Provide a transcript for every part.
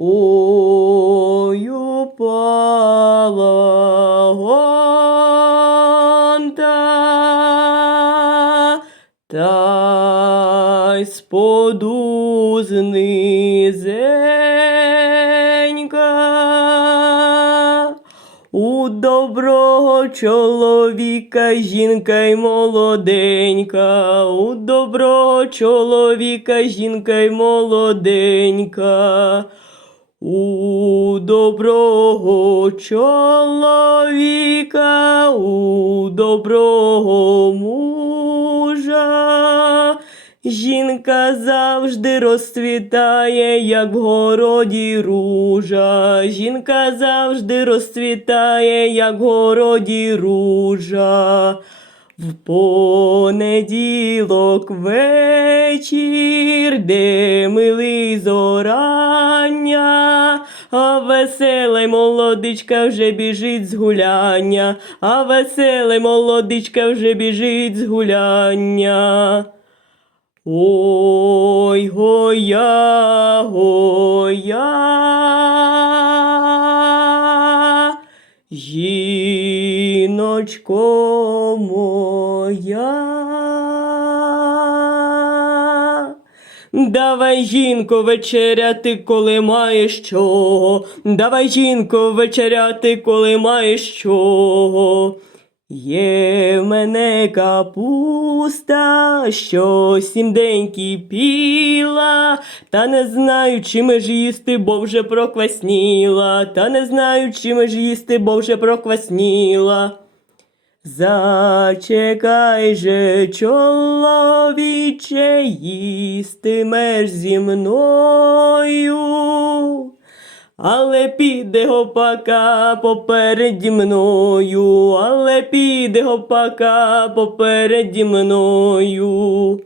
Ой, упала гонта, та й споду знизенька. У доброго чоловіка жінка й молоденька, у доброго чоловіка жінка й молоденька. У доброго чоловіка, у доброго мужа. Жінка завжди розцвітає, як в городі ружа. Жінка завжди розцвітає, як в городі ружа. В понеділок вечір, де милий зорання, а веселий молодичка вже біжить з гуляння, а веселий молодичка вже біжить з гуляння. Ой, гоя, гоя, жіночко моя. Давай, жінко, вечеряти, коли маєш чого. Давай, жінко, вечеряти, коли маєш чого. Є в мене капуста, що сім день кипіла, та не знаю, чим ж їсти, бо вже проквасніла, та не знаю, чим ж їсти, бо вже проквасніла. Зачекай же, чоловіче, їстимеш зі мною. Але піде гопака попереді мною, але піде гопака попереді мною.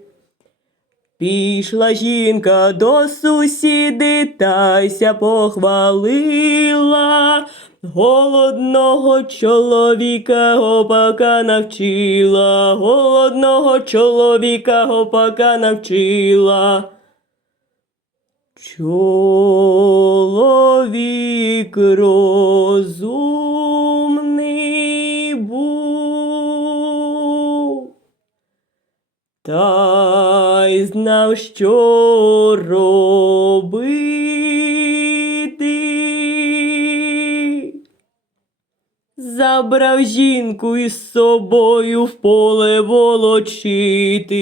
Пішла жінка до сусіди, тайся похвалила. Голодного чоловіка гопака навчила, голодного чоловіка гопака навчила. Чоловік розумний був, та й знав, що робити. Забрав жінку із собою в поле волочити,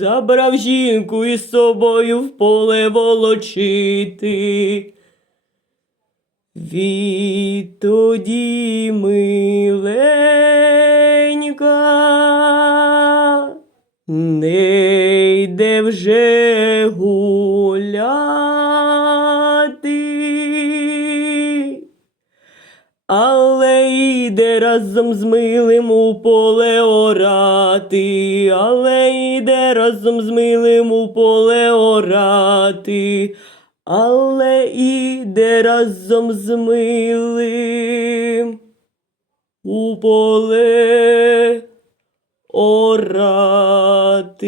забрав жінку із собою в поле волочити. Відтоді миленька не йде вже гуляти. Разом з милим у поле орати, але йде разом з милим у поле орати, але йде разом з милим у поле орати.